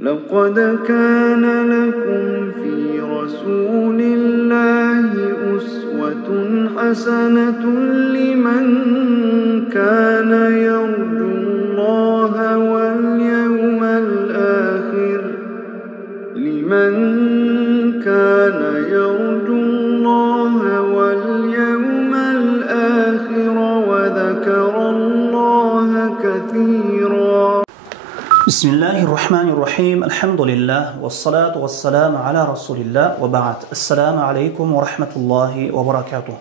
لقد كان لكم في رسول الله أسوة حسنة لمن كان يرجو الله واليوم الآخر وذكر الله كثيرا. بسم الله الرحمن الرحيم. الحمد لله والصلاة والسلام على رسول الله وبعد. السلام عليكم ورحمة الله وبركاته.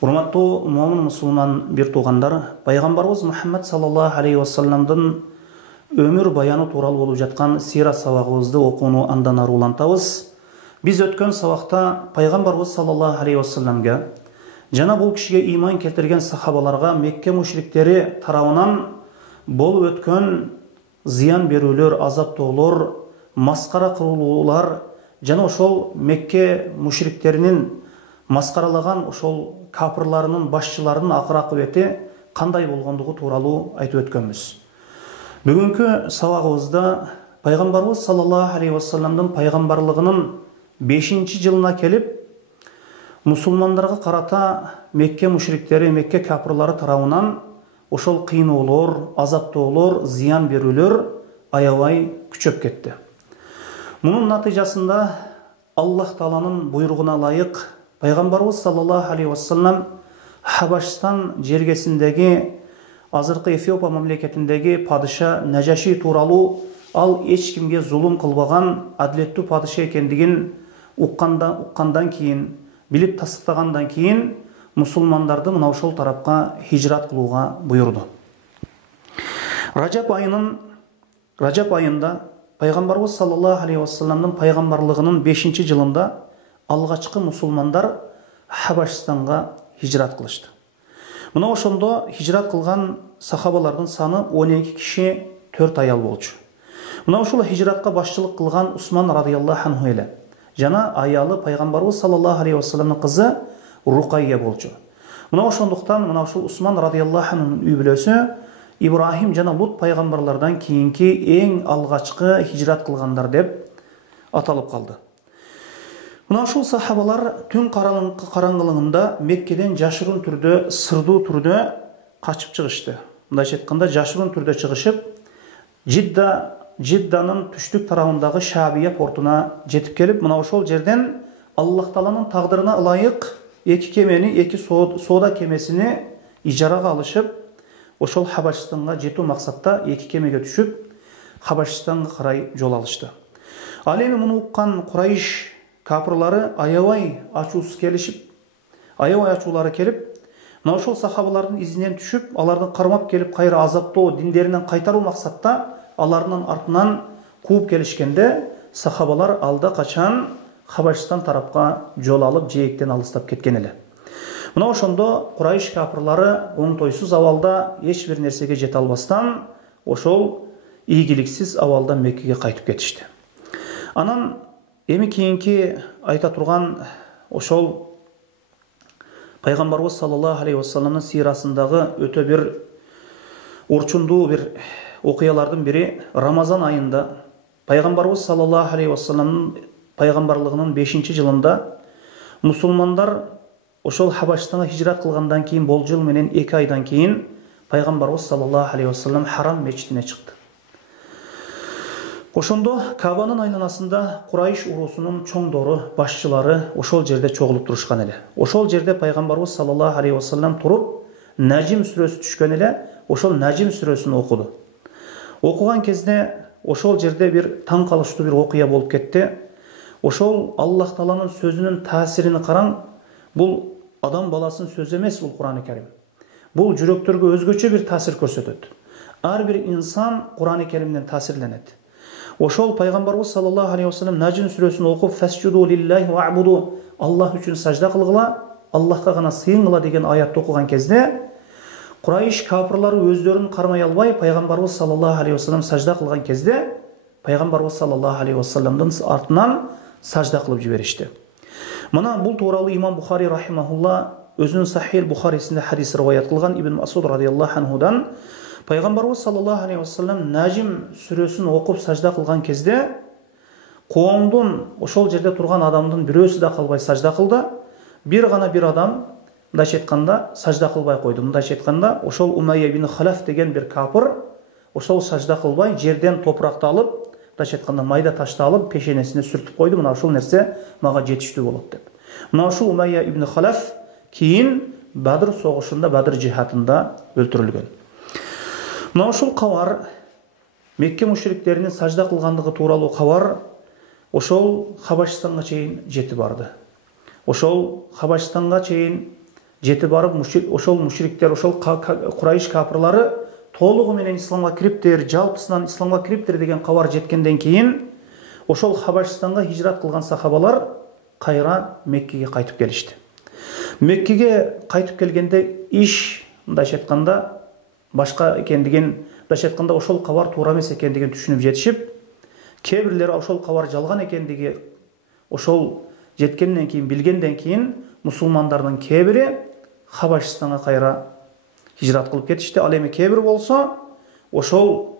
Урматтуу муамин мусулман бир туугандар, пайгамбарыбыз Мухаммад саллаллаху алейхи вассаламдын өмүр баяны тууралуу болуп жаткан сира сабагыбызды окууну андан ары улантабыз. Биз өткөн сабакта пайгамбарыбыз саллаллаху алейхи вассаламга жана бул кишиге ыйман келтирген сахабаларга Мекке мушриктери тарабынан болуп өткөн зыян берүүлөр, азаптоолор, маскара кылуулар жана ошол Мекке мушриктеринин маскаралаган ошол капырларынын башчыларынын акыр акыбети кандай болгондугу тууралуу айтып өткөнбүз. Бүгүнкү сабагыбызда пайгамбарыбыз саллаллаху алейхи вассаламдын пайгамбарлыгынын 5-жылына келип, мусулмандарга карата Мекке мушриктери, Мекке капырлары тарабынан ошол кыйноолор, азаптоолор, зыян берүүлөр аябай күчөп кетти. Мунун натыйжасында Аллах Тааланын буйругуна ылайык пайгамбарыбыз саллаллаху алейхи вассалам Хабашстан жергесиндеги азыркы Эфиопия мамлекетиндеги падыша Нажаши тууралуу ал эч кимге зулум кылбаган адилеттүү падыша экендигин уккандан кийин, билип тастагандан кийин мусулмандарды мына ошол тарапка хижрат кылууга буйрду. Ражаб айында пайгамбарыбыз саллаллаху алейхи вассаламдын пайгамбарлыгынын 5-жылында алгачкы мусулмандар Хабашстанга хижрат кылышты. Мына ошондо хижрат кылган сахабалардын саны 12 киши, 4 аял болчу. Мына ошол хижратка башчылык кылган Усман радыйаллаху анху эле жана аялы пайгамбарыбыз саллаллаху алейхи вассаламдын кызы Рукайя болчу. Мына ошондуктан мына ошол Усман радыйаллаху анхунун үй бүлөсү Ибрахим жана Лут пайгамбарлардан кийинки эң алгачкы хижрат кылгандар деп аталып калды. Мына ошол сахабалар түн караңгылыгында Меккеден жашырын түрдө, сырдуу түрдө качып чыгышты. Мындайча айтканда жашырын түрдө чыгышып, Жидданын түштүк тарабындагы Шабия портуна жетип келип, мына ошол жерден Аллах Тааланын тагдырына ылайык эки кемени, эки соода кемесини ижарага алышып, ошол Хабашстанга жетүү максатта эки кемеге түшүп, Хабашстанга карай жол алышты. Ал эми муну уккан Курайш капырлары аябай ачуулары келип, мына ошол сахабалардын изинен түшүп, аларды кармап келип, кайра азаптоо, диндеринен кайтаруу максатта алардын артынан кууп келишкенде, сахабалар алда качан Хабашстан тарапка жол алып, жээктен алыстап кеткен эле. Мына ошондо Курайш капырлары оңтойсуз абалда эч бир нерсеге жете албастан, ошол ийгиликсиз абалда Меккеге кайтып кетишти. Анан эми кийинки айта турган ошол пайгамбарыбыз саллаллаху алейхи вассаламдын сирасындагы өтө бир орчундуу бир окуялардын бири Рамазан айында пайгамбарыбыз саллаллаху алейхи вассаламдын пайгамбарлыгынын 5-жылында мусулмандар ошол Хабашстанга хижрат кылгандан кийин болжол менен 2 айдан кийин пайгамбарыбыз саллаллаху алейхи вассалам Харам мечитине чыкты. Ошондо Кабанын айланасында Курайш урусунун чоңдору, башчылары ошол жерде чогулуп турушкан эле. Ошол жерде пайгамбарыбыз саллаллаху алейхи вассалам туруп, Najm сүрөсү түшкөн эле, ошол Najm сүрөсүн окуду. Окуган кезде ошол жерде бир таң калыштуу бир окуя болуп кетти. Ошол Аллах Тааланын сөзүнүн таасирини караң, бул адам баласынын сөзү эмес, бул Кур'ан-ы Карим. Бул жүрөктөргө өзгөчө бир таасир көрсөтөт. Ар бир инсан Кур'ан-ы Каримден таасирленет. Ошол пайгамбарыбыз саллаллаху алейхи вассалам Najm сүрөсүн окуп, "Фасджуду лиллахи ва абуду", Аллах үчүн сажда кылгыла, Аллахка гана сыйынгыла деген аятты окуган кезде, Курайш капырлары өздөрүн кармай албай, пайгамбарыбыз саллаллаху алейхи вассалам сажда кылган кезде, пайгамбарыбыз саллаллаху алейхи вассаламдын артынан сажда кылып жиберишти. Мына бул тууралуу имам Бухари рахимахулла өзүнүн Сахих Бухарисинде хадис риваят кылган Ибн Масуд радыйаллаху анхудан Пайғамбарымыз саллаллаху алейхи вассалам Нәжім сүресін оқып сажда қылған кезде қоғамдың ошол жерде тұрған адамдың біреусі де қалбай сажда қылды. Бір адам мындайша айтқанда сажда қылбай қойды. Мындайша айтқанда ошол Умайя ибн Халаф деген бір капыр ошол сажда қылбай жерден топырақты алып, мындайша айтқанда майда ташты алып пешенесіне сүртіп қойды. Мына ошол нәрсе мага жетиштүү болот деп. Мына ошол Умайя ибн Халаф кейін Бадр соғышында, Бадр жихатында өлтірілген. Мына ошол кабар Мекке мушриктеринин сажда кылгандыгы тууралуу кабар ошол Хабашстанга чейин жетип барды. Ошол Хабашстанга чейин жетип барып, ошол мушриктер, ошол Курайш капырлары толугу менен исламга кириптир, жалпысынан исламга кириптир деген кабар жеткенден кийин ошол Хабашстанга хижрат кылган сахабалар кайра Меккеге кайтып келишти. Меккеге кайтып келгенде иш мындайча айтканда башка экендигин, мындайча айтканда ошол кабар туура эмес экендигин түшүнүп жетишип, кээ бирлери ошол кабар жалган экендиги ошол жеткенден кийин, билгенден кийин мусулмандардын кээ бири Хабашстанга кайра хижрат кылып кетишти. Ал эми кээ бир болсо ошол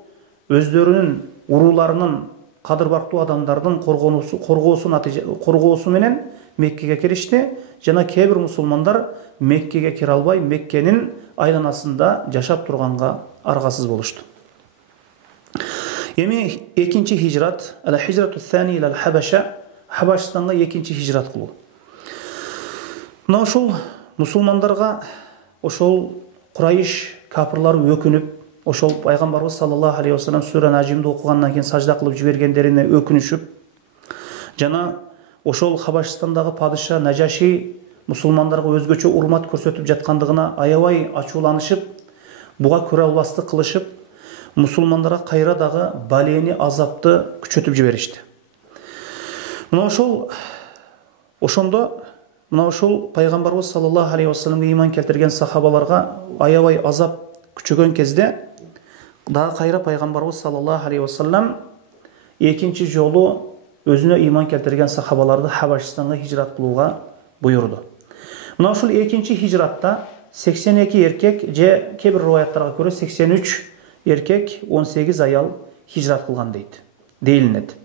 өздөрүнүн урууларынын кадыр бактуу адамдардын коргоосу менен Меккеге киришти. Жана кээ бир мусулмандар Меккеге кире албай, Меккенин айланасында жашап турганга аргасыз болушту. Эми экинчи хижрат, ал-хижрату ثاني ila al-Habasha, Хабашстанга экинчи хижрат кылуу. Мына ошол мусулмандарга ошол Курайш капырлары өкүнүп, ошол пайгамбарыбыз саллаллаху алейхи вассалам сүрө Нажимди окугандан кийин сажда кылып жибергендерине өкүнүшүп, жана ошол Хабашстандагы падыша Нажаши мусулмандарга өзгөчө урмат көрсөтүп жаткандыгына аябай ачууланышып, буга көрө албастык кылышып, мусулмандарга кайра дагы балени азапты күчөтүп жиберишти. Мына ошондо пайгамбарыбыз саллаллаху алейхи вассаламга иман келтирген сахабаларга аябай азап күчөгөн кезде дагы кайра пайгамбарыбыз саллаллаху алейхи вассалам экинчи жолу өзүнө иман келтирген сахабаларды Хабашстанга хижрат кылууга буйурду. Мына ушул экинчи хижратта 82 эркек же кээ бир риваяттарга көрө 83 эркек, 18 аял хижрат кылган дейилинет.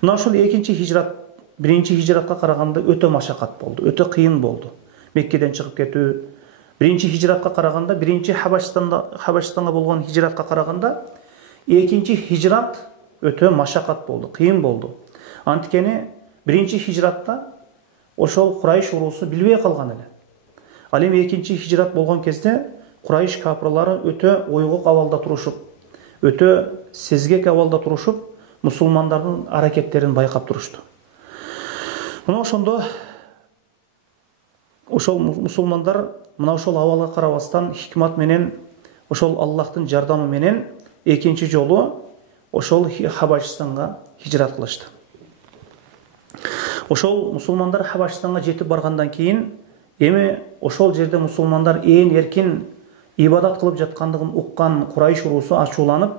Мына ушул экинчи хижрат биринчи хижратка караганда өтө машакат болду, өтө кыйын болду. Меккеден чыгып кетүү биринчи хижратка караганда, биринчи Хабашстанга болгон хижратка караганда экинчи хижрат өтө машакат болду, кыйын болду. Анткени биринчи хижратта ошол Курайш уруусу билбей калган эле. Ал эми экинчи хижрат болгон кезде Курайш капырлары өтө ойгок абалда турушуп, өтө сезгек абалда турушуп, мусулмандардын аракеттерин байкап турушту. Мына ошондо ошол мусулмандар мына ошол абалга карабастан хикмат менен, ошол Аллахтын жардамы менен экинчи жолу ошол Хабашстанга хижрат кылышты. Ошол мусулмандар Хабашстанга жетип баргандан кийин эми ошол жерде мусулмандар ээн эркин ибадат кылып жаткандыгын уккан Курайш уруусу ачууланып,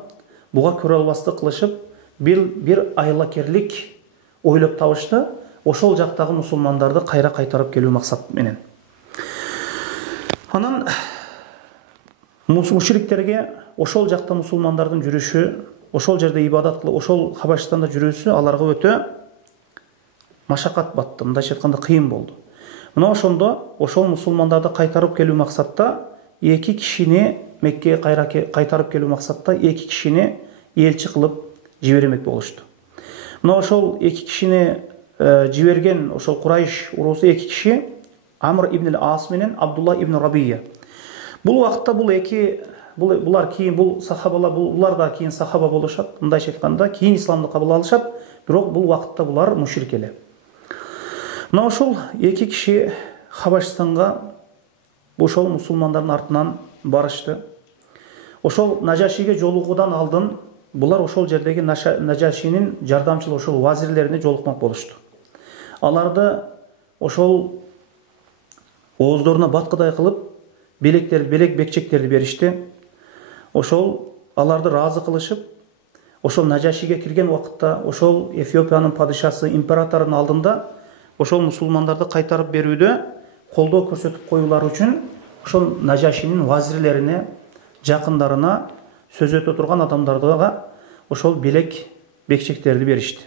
буга көрө албастык кылышып, бир айлакерлик ойлоп табышты. Ошол жактагы мусулмандарды кайра кайтарып келүү максат менен. Анан мушриктерге ошол жакта мусулмандардын жүрүшү, ошол жерде ибадат кылып, ошол Хабашстанда жүрүүсү аларга өтө машакат батты, мындайча айтканда кыйын болду. Мына ошондо ошол мусулмандарды кайтарып келүү максатта эки кишини Меккеге кайтарып келүү максатта эки кишини элчи кылып жибермек болушту. Мына ошол эки кишини жиберген ошол Курайш уруусу эки киши Амр ибн ал-Ас менен Абдулла ибн Рабия. Бул вакытта булар кийин бул сахабалар, булар да кийин сахаба болушат. Мындайча айтканда кийин исламды кабыл алышат, бирок бул вакытта булар мушрик эле. Мына ошол эки киши Хабашстанга ошол мусулмандардын артынан барышты. Ошол Нажашиге жолугуудан алдын булар ошол жердеги Нажашинин жардамчыл ошол вазирлерине жолукмак болушту. Аларды ошол ооздоруна баткыдай кылып белек бекчектерди беришти. Ошол аларды разы кылышып, ошол Нажашиге кирген вакытта ошол Эфиопиянын падышасы, императорунун алдында ошол мусулмандарды кайтарып берүүдө колдоо көрсөтүп коюулары үчүн ошол Нажашинин вазирлерине, жакындарына сөз өтө турган адамдарга ошол белек бекчектерди беришти.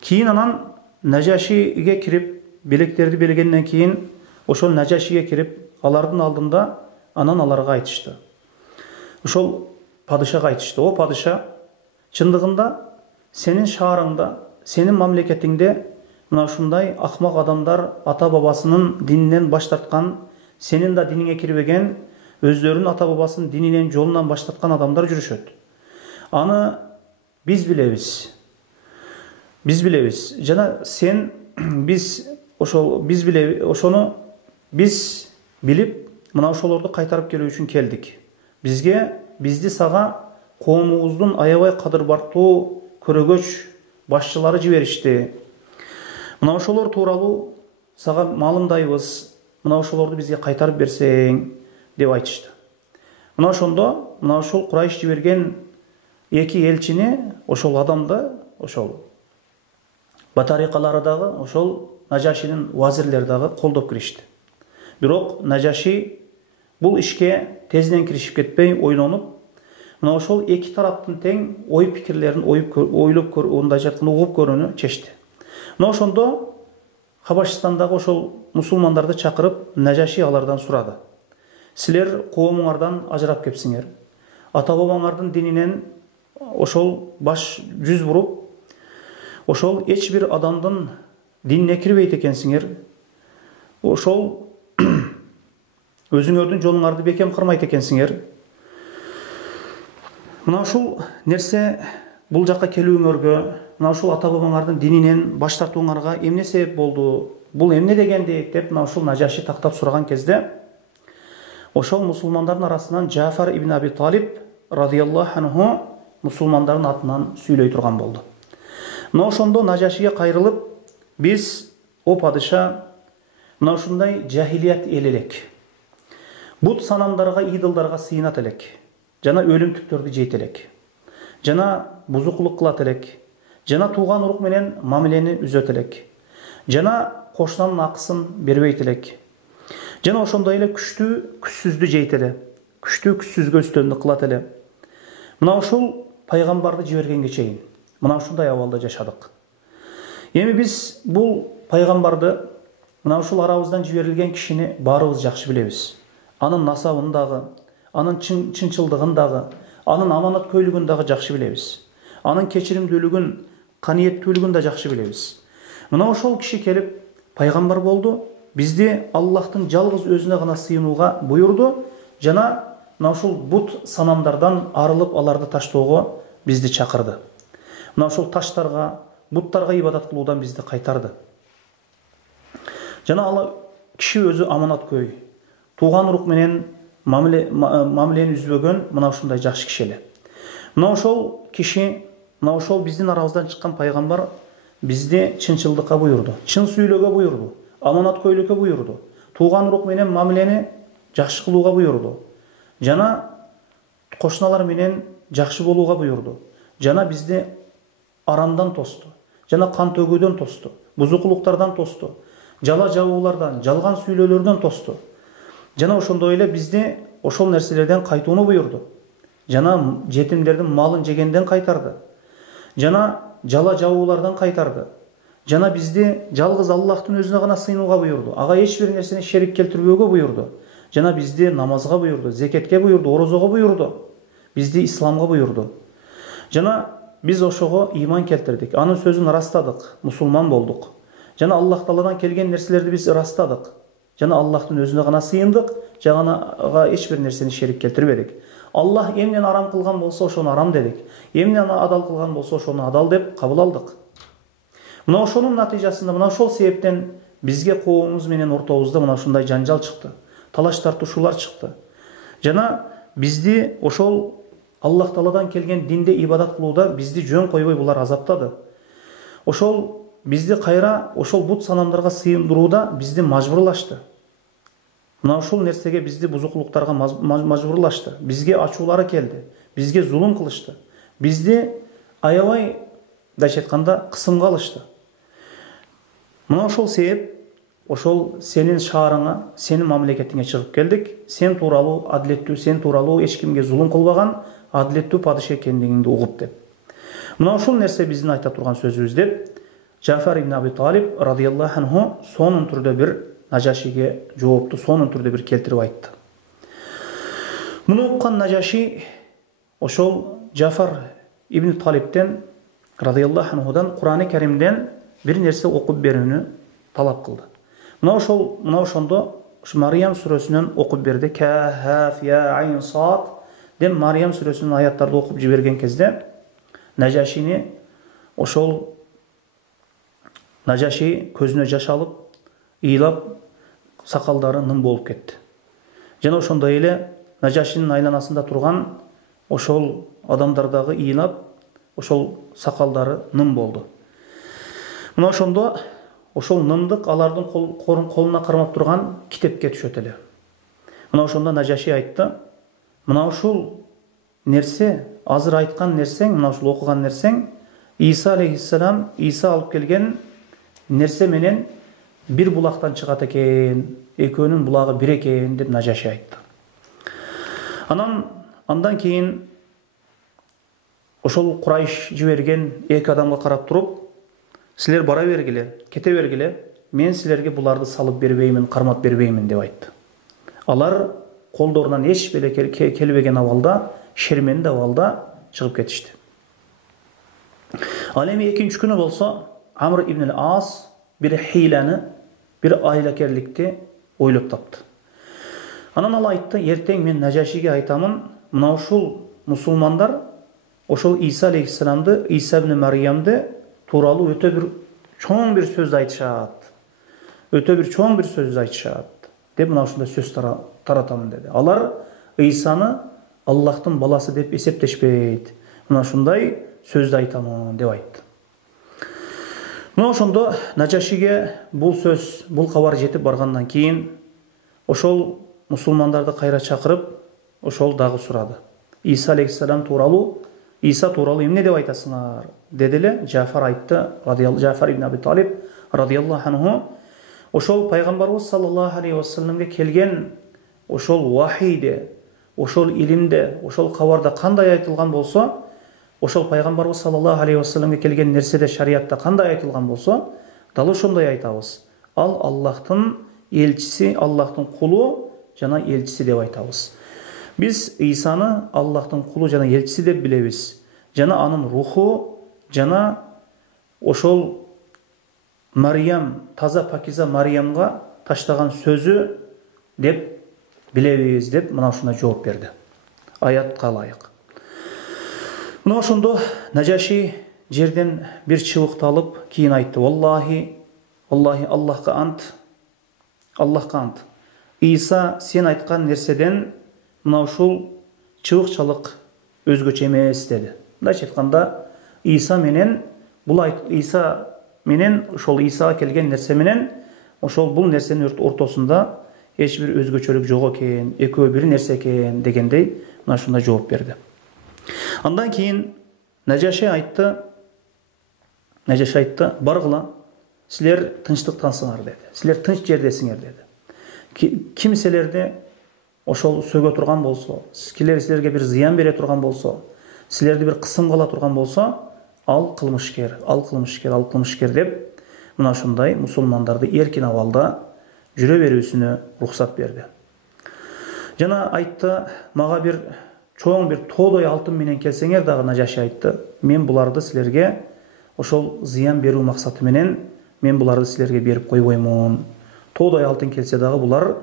Кийин анан Нажашиге кирип, белектерди бергенден кийин ошол Нажашиге кирип, алардын алдында анан аларга айтышты. Ошол падышага айтышты: "О падыша, чындыгында сенин шаарыңда, сенин мамлекетиңде мына ушундай акмак адамдар ата бабасынын дининен баш тарткан, сенин да диниңе кирбеген, өздөрүнүн ата бабасынын дининен жолунан баш тарткан адамдар жүрүшөт. Аны биз билебиз. Жана сен ошону биз билип, мына ошолорду кайтарып келүү үчүн келдик. Бизди сага коомубуздун аябай кадыр бартуу көрөгөч башчылары жиберишти. Мына ошолор тууралуу сага маалымдайбыз. Мына ошолорду бизге кайтарып берсең" деп айтышты. Мына ошондо мына ошол Курайш жиберген эки элчини ошол адамды, ошол батарикалары дагы, ошол Нажашинин вазирлери дагы колдоп киришти. Бирок Нажаши бул ишке тезинен киришип кетпей, ойлонуп, мына ошол эки тараптын тең ой пикирлерин ойлоп мындайча айтканда угуп көрүүнү чечти. Мына ошондо Хабашистандагы ошол мусулмандарды чакырып, Нажаши алардан сурады: "Силер коомуңардан ажырап кепсиңер. Ата бабаңардын дининен ошол баш жүз буруп, ошол эч бир адамдын динине кирбейт экенсиңер. Ошол өзүңөрдүн жолуңарды бекем кырмайт экенсиңер. Мына ушул нерсе бул жакка келүүңөргө, мына ушул ата бабаңардын дининен баш тартууңарга эмне себеп болду? Бул эмне дегендик?" деп мына ушул Нажаши тактап сураган кезде, ошол мусулмандардын арасынан Джафар ибн Аби Талиб радияллаху анху мусулмандардын атынан сүйлөй турган болду. Мына ошондо Нажашиге кайрылып: "Биз, о падыша, мына ушундай жахилият эл элек. Бут санамдарга, идолдарга сыйынат элек. Жана өлүмтүктөрдү жейт элек. Жана бузукулук кылат элек. Жана тууган урук менен мамилени үзөт элек. Жана кошунанын акысын бербейт элек. Жана ошондой эле күчтүү күчсүздү жейт эле. Күчтүү күчсүзгө үстөмдүк кылат эле. Мына ушул пайгамбарды жибергенге чейин мына ушундай абалда жашадык. Эми биз бул пайгамбарды, мына ушул арабыздан жиберилген кишини баарыбыз жакшы билебиз. Анын насабын дагы, анын чынчылдыгын дагы, анын аманаткөйлүгүн дагы жакшы билебиз. Анын кечиримдүүлүгүн, каниеттүүлүгүн да жакшы билебиз. Мына ошол киши келип пайгамбар болду, бизди Аллахтын жалгыз өзүнө гана сыйынууга буйурду, жана мына ушул бут санамдардан арылып аларды таштоого бизди чакырды. Мына ушул таштарга, буттарга ибадат кылуудан бизди кайтарды. Жана ал киши өзү аманаткөй, тууган урук менен мамилени үзбөгөн мына ушундай жакшы киши эле. Мына ошол киши, мына ошол биздин арабыздан чыккан пайгамбар бизди чынчылдыкка буйурду, чын сүйлөөгө буйурду, аманаткөйлүккө буйурду, тууган урук менен мамилени жакшы кылууга буйурду. Жана кошуналар менен жакшы болууга буйурду. Жана бизди арамдан тосту, жана кан төгүүдөн тосту, бузукулуктардан тосту, жала жабуулардан, жалган сүйлөөлөрдөн тосту. Жана ошондой эле бизди ошол нерселерден кайтууну буйурду. Жана жетимдердин малын жегенден кайтарды. Жана жала жабуулардан кайтарды. Жана бизди жалгыз Аллахтын өзүнө гана сыйынууга буйурду. Ага эч бир нерсени шерик келтирбөөгө буйурду. Жана бизди намазга буйурду, зекетке буйурду, орозого буйурду. Бизди исламга буйурду. Жана биз ошого ыйман келтирдик. Анын сөзүн ырастадык, мусулман болдук. Жана Аллах Тааладан келген нерселерди биз ырастадык. Жана Аллахтын өзүнө гана сыйындык, ага эч бир нерсени шерик келтирбедик. Аллах эмнени арам кылган болсо ошону арам дедик. Эмнени адал кылган болсо ошону адал деп кабыл алдык. Мына ошонун натыйжасында, мына ошол себептен бизге коомубуз менен ортобузда мына ушундай жанжал чыкты. Талаш тартышуулар чыкты. Жана бизди ошол Аллах Тааладан келген динде ибадат кылууда бизди жөн койбой булар азаптады. Ошол бизди кайра ошол бут санамдарга сыйындырууда бизди мажбурлашты. Мына ушул нерсеге бизди бузукулуктарга мажбурлашты. Бизге ачуулары келди. Бизге зулум кылышты. Бизди аябай дайча айтканда кысымга алышты. Мына ошол себеп, ошол сенин шаарыңа, сенин мамлекетиңе чыгып келдик. Сен тууралуу адилеттүү, сен тууралуу эч кимге зулум кылбаган, адилеттүү падыша экендигиңди угуп деп. Мына ушул нерсе биздин айта турган сөзүбүз деп Джафар ибн Аби Талиб радияллаху анху сонун түрдө бир Нажашиге жоопту сонун түрдө бир келтирип айтты. Муну уккан Нажаши ошол Джафар ибн Талибтен радияллаху анхудан Кур'ан-ы Каримден бир нерсе окуп берүүнү талап кылды. Мына ошондо Мариям сүрөсүнөн окуп берди. Каф я айн сад деп Мариям сүрөсүнүн аяттарды окуп жиберген кезде Нажашини Нажаши көзүнө жаш алып, ыйлап, сакалдары ным болуп кетти. Жана ошондой эле Нажашинин айланасында турган ошол адамдардагы ыйлап, ошол сакалдары ным болду. Мына ошондо ошол нымдык алардын колуна кармап турган китепке түшөт эле. Мына ошондо Нажаши айтты: "Мына ушул нерсе, азыр айткан нерсең, мына ушул окуган нерсең Иса алейхиссалам, Иса алып келген нерсе менен бир булактан чыгат экен, экөөнүн булагы бир экен" деп Нажаши айтты. Андан кийин ошол Курайш жиберген эки адамга карап туруп: "Силер бара бергиле, кете бергиле, мен силерге буларды салып бербеймин, кармап бербеймин" деп айтты. Алар колдорунан эч беле келбеген абалда, шерменди абалда чыгып кетишти. Ал эми экинчи күнү болсо Амр ибн ас бир хиланы, бир айлакерликти ойлоп тапты. Анан ал айтты: "Эртең мен Нажашиге айтамын, мына ушул мусулмандар ошол Иса алейхиссаламды, Иса ибн Мариямды тууралуу өтө бир чоң бир сөз айтышат. Өтө бир чоң бир сөз айтышат" деп мына ушундай сөз таратамын деди. Алар Исаны Аллахтын баласы деп эсептешпейт. Мына ушундай сөздү айтамын деп айтты. Мына ошондо Нажашиге бул сөз, бул кабар жетип баргандан кийин ошол мусулмандарды кайра чакырып, ошол дагы сурады. Иса алейхиссалам тууралуу, Иса тууралуу эмне деп айтасыңар деди эле. Джафар айтты, Джафар ибн Аби Талиб радияллаху анху, ошол пайгамбарыбыз саллаллаху алейхи вассаламга келген ошол вахийде, ошол илимде, ошол кабарда кандай айтылган болсо, ошол пайгамбарыбыз саллаллаху алейхи вассаламга келген нерседе, шариатта кандай айтылган болсо, дал ошондой айтабыз. Ал Аллахтын элчиси, Аллахтын кулу жана элчиси деп айтабыз. Биз Исаны Аллахтын кулу жана элчиси деп билебиз. Жана анын руху, жана ошол Мариям, таза пакиза Мариямга таштаган сөзү деп билебиз деп мына ушундай жооп берди. Аятка ылайык. Мына ошондо Нажаши жерден бир чыбыкты алып, кийин айтты: "Валлахи, Аллахка ант. Иса сен айткан нерседен мына ушул чыбыкчалык өзгөчө эмес" деди. Мындайча айтканда, Иса менен ошол Исага келген нерсе менен ошол бул нерсенин ортосунда эч бир өзгөчөлүк жок экен, экөө бир нерсе экен дегендей мына ушундай жооп берди. Андан кийин Нажаши айтты: "Баргыла, силер тынчтыктансыңар" деди. "Силер тынч жердесиңер" деди. Ким силерди ошол сөгө турган болсо, силерге бир зыян бере турган болсо, силерди бир кысымга ала турган болсо, ал кылмышкер деп мына ушундай мусулмандарды эркин абалда жүрө берүүсүнө уруксат берди. Жана айтты: "Мага бир чоң бир тоодой алтын менен келсеңер дагы", Нажаши айтты, "мен буларды силерге ошол зыян берүү максаты менен мен буларды силерге берип койбоймун. Тоодой алтын келсе дагы булар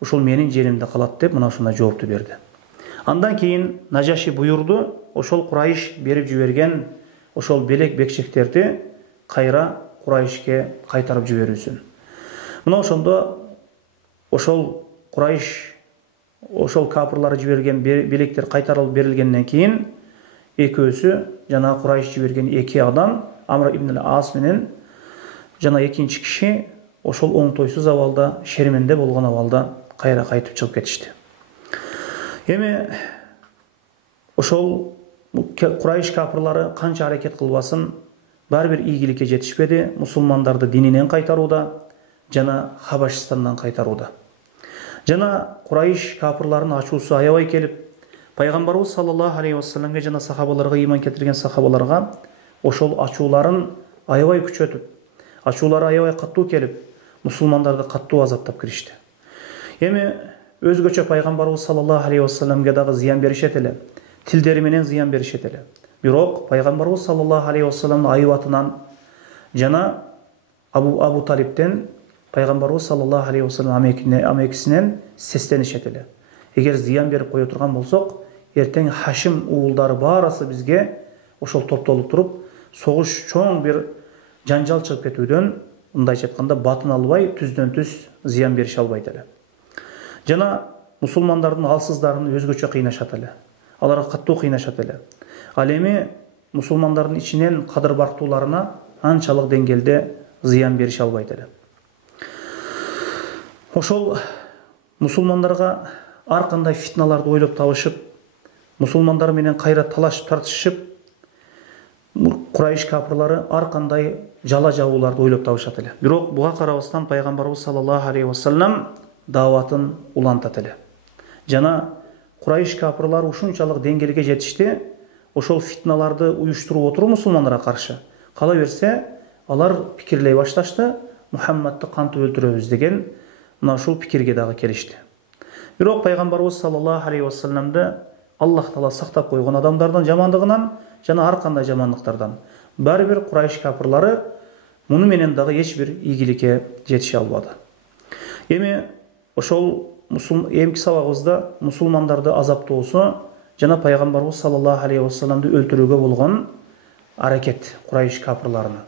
ушул менин жеримде калат" деп мына ушундай жоопту берди. Андан кийин Нажаши буйурду, ошол Курайш берип жиберген ошол белек бекчектерди кайра Курайшке кайтарып жиберүүсүн. Мына ошондо ошол Курайш, ошол капырлары жиберген белектер кайтарылып берилгенден кийин экөөсү, жана Курайш жиберген эки адам, Амр ибн ас менен жана экинчи киши ошол оңтойсуз абалда, шерменде болгон абалда кайра кайтып чыгып кетишти. Эми ошол Курайш капырлары канча аракет кылбасын, баары бир ийгиликке жетишпеди. Мусулмандарды дининен кайтарууда жана Хабашистандан кайтарууда. Жана Курайш капырларынын ачуусу аябай келип, Пайгамбарыбыз саллаллаху алейхи вассаламга жана сахабаларга, иман келтирген сахабаларга ошол ачууларын аябай күчөтүп, ачуулары аябай каттуу келип, мусулмандарды каттуу азаптап киришти. Эми өзгөчө пайгамбарыбыз саллаллаху алейхи вассаламга дагы зыян беришет эле, тилдери менен зыян беришет эле. Бирок пайгамбарыбыз саллаллаху алейхи вассаламдын айбатынан жана Абу Талиптен пайгамбарыбыз саллаллаху алейхи вассалам амекисинен сестенишет эле. Эгер зыян берип кое турган болсок, эртең Хашим уулдары баарысы бизге ошол топтолуп туруп, согуш чоң бир жанжал чыгып кетүүдөн, мындайча айтканда, батын албай, түздөн түз зыян берише албайт эле. Жана мусулмандардын алсыздарын өзгөчө кыйнашат эле. Аларга каттуу кыйнашат эле. Ал эми мусулмандардын ичинен кадыр бактууларына анчалык деңгээлде зыян берише албайт эле. Ошол мусулмандарга ар кандай фитналарды ойлоп табышып, мусулмандар менен кайра талашып тартышып, Курайш капырлары ар кандай жала жабууларды ойлоп табышат эле. Бирок буга карабастан пайгамбарыбыз саллаллаху алейхи вассалам дааватын улантат эле. Жана Курайш капырлары ушунчалык деңгээлге жетишти, ошол фитналарды уюштуруп отуруп мусулмандарга каршы. Кала берсе, алар пикирлей башташты, Мухаммадты кантип өлтүрөбүз деген мына ушул пикирге дагы келишти. Бирок пайгамбарыбыз саллаллаху алейхи вассаламды Аллах Таала сактап койгон адамдардын жамандыгынан жана ар кандай жамандыктардан. Баары бир Курайш капырлары муну менен дагы эч бир ийгиликке жетише албады. Эми ошол эмки сабагыбызда мусулмандарды азаптоосу жана пайгамбарыбыз саллаллаху алейхи вассаламды өлтүрүүгө болгон аракет Курайш капырларына.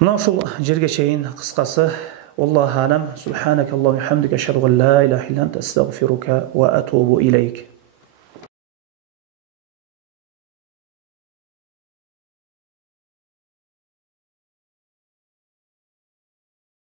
Мына ушул жерге чейин кыскасы. Wallahu alam. Subhanakallahumma hamdika ashhadu an la ilaha illa anta astaghfiruka wa atubu ilayk.